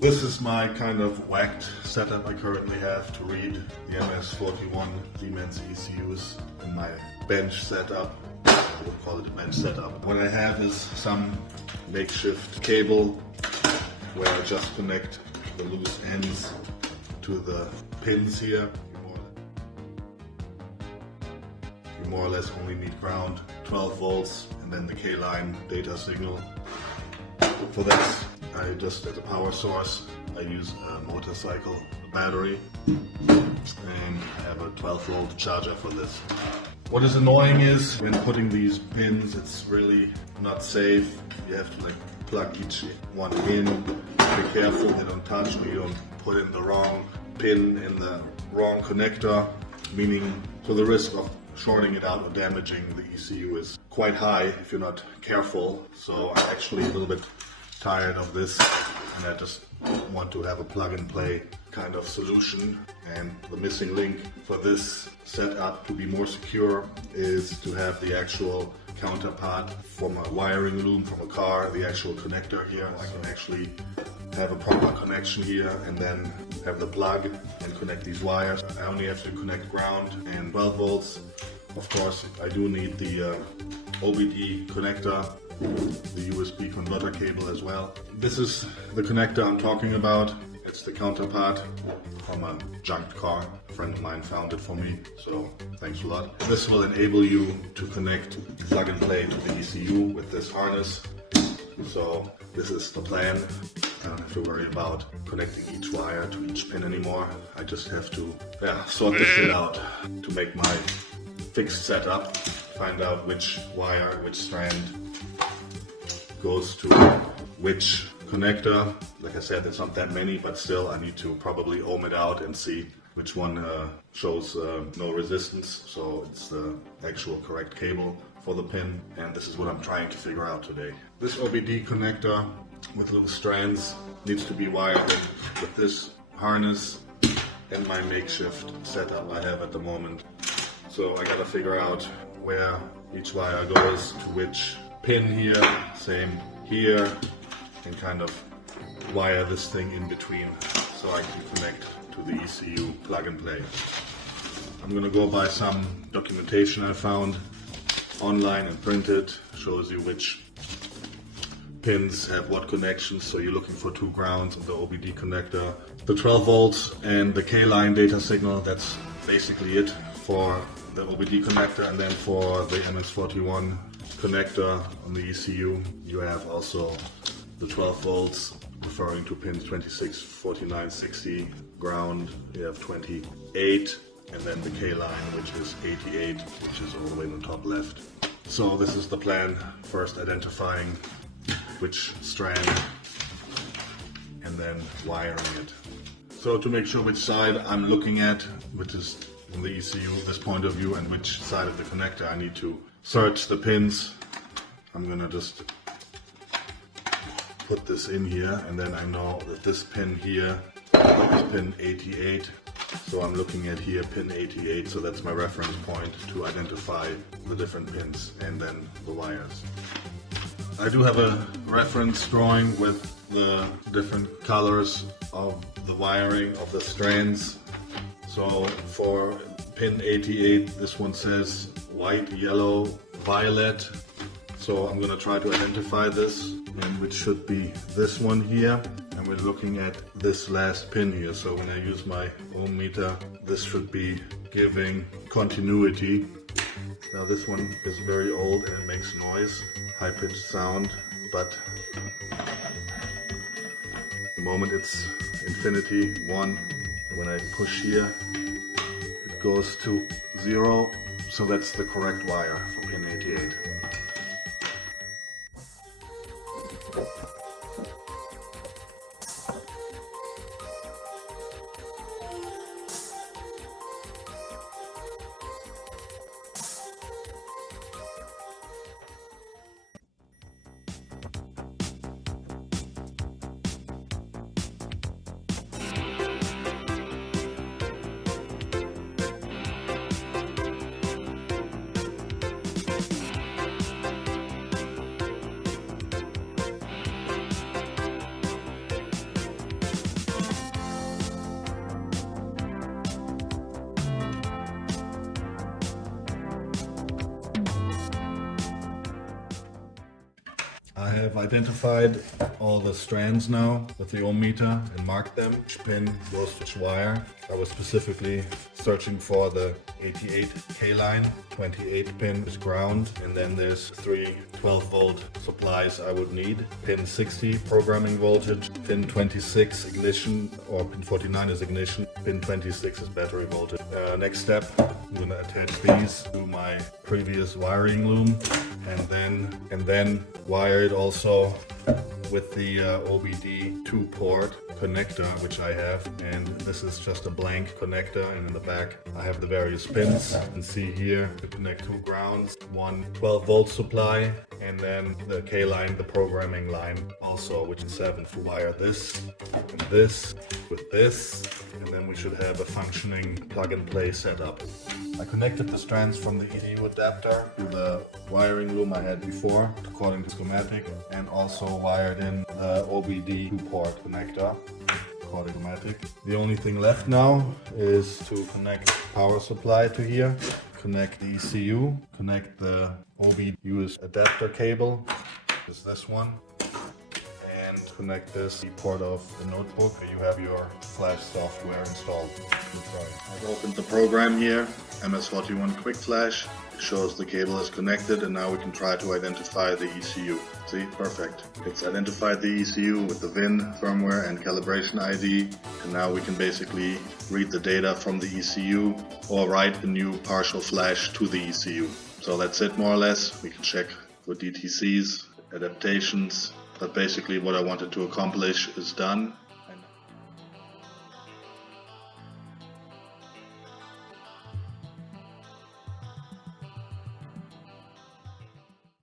This is my kind of whacked setup I currently have to read the MS41 Siemens ECUs in my bench setup. I would call it a bench setup. What I have is some makeshift cable where I just connect the loose ends to the pins here. You more or less only need ground, 12 volts, and then the K-line data signal. For this, I just, as a power source, I use a motorcycle battery and I have a 12 volt charger for this. What is annoying is when putting these pins, it's really not safe. You have to plug each one in. Be careful you don't touch or you don't put in the wrong pin in the wrong connector, meaning so the risk of shorting it out or damaging the ECU is quite high if you're not careful. So I'm actually a little bit tired of this and I just want to have a plug and play kind of solution. And the missing link for this setup to be more secure is to have the actual counterpart from a wiring loom from a car, the actual connector here. I can actually have a proper connection here and then have the plug and connect these wires. I only have to connect ground and 12 volts. Of course, I do need the OBD connector, the USB converter cable as well. This is the connector I'm talking about. It's the counterpart from a junked car. A friend of mine found it for me, so thanks a lot. This will enable you to connect plug and play to the ECU with this harness. So this is the plan. I don't have to worry about connecting each wire to each pin anymore. I just have to sort this shit out to make my fixed setup, find out which wire, which strand goes to which connector. Like I said, there's not that many, but still I need to probably ohm it out and see which one shows no resistance, so it's the actual correct cable for the pin, and this is what I'm trying to figure out today. This OBD connector with little strands needs to be wired in with this harness and my makeshift setup I have at the moment. So I gotta figure out where each wire goes to which pin here, same here, and kind of wire this thing in between so I can connect to the ECU plug and play. I'm gonna go by some documentation I found online and printed, shows you which pins have what connections. So you're looking for 2 grounds of the OBD connector, the 12 volts and the K-line data signal. That's basically it for the OBD connector, and then for the MS41 connector on the ECU you have also the 12 volts referring to pins 26, 49, 60, ground you have 28, and then the K-line which is 88, which is all the way on the top left. So this is the plan, first identifying which strand and then wiring it. So to make sure which side I'm looking at, which is in the ECU, this point of view, and which side of the connector, I need to search the pins. I'm gonna just put this in here, and then I know that this pin here is pin 88. So I'm looking at here pin 88, so that's my reference point to identify the different pins and then the wires. I do have a reference drawing with the different colors of the wiring of the strands. So for pin 88, this one says white, yellow, violet. So I'm gonna try to identify this, and which should be this one here. And we're looking at this last pin here. So when I use my ohm meter, this should be giving continuity. Now this one is very old and it makes noise, high-pitched sound, but the moment it's infinity, 1, when I push here, it goes to 0, so that's the correct wire for pin 88. I have identified all the strands now with the ohm meter and marked them. Each pin goes to each wire. I was specifically searching for the 88K line. 28 pin is ground, and then there's 3 12-volt supplies I would need. Pin 60 programming voltage, pin 26 ignition, or pin 49 is ignition, pin 26 is battery voltage. Next step, I'm gonna attach these to my previous wiring loom, and then wire it also with the OBD 2-port connector, which I have, and this is just a blank connector, and in the back I have the various pins. You can see here to connect 2 grounds, one 12-volt supply, and then the K line, the programming line also, which is 7 to wire this and this with this, and then we should have a functioning plug-and-play setup. I connected the strands from the ECU adapter to the wiring loom I had before, according to schematic, and also wired in the OBD 2-port connector, according to schematic. The only thing left now is to connect power supply to here, connect the ECU, connect the OBD US adapter cable, is this one, and connect this port of the notebook where you have your flash software installed. I've opened the program here, MS41 Quick Flash. It shows the cable is connected, and now we can try to identify the ECU. See, perfect. It's identified the ECU with the VIN, firmware and calibration ID, and now we can basically read the data from the ECU or write a new partial flash to the ECU. So that's it more or less. We can check for DTCs, adaptations, but basically what I wanted to accomplish is done.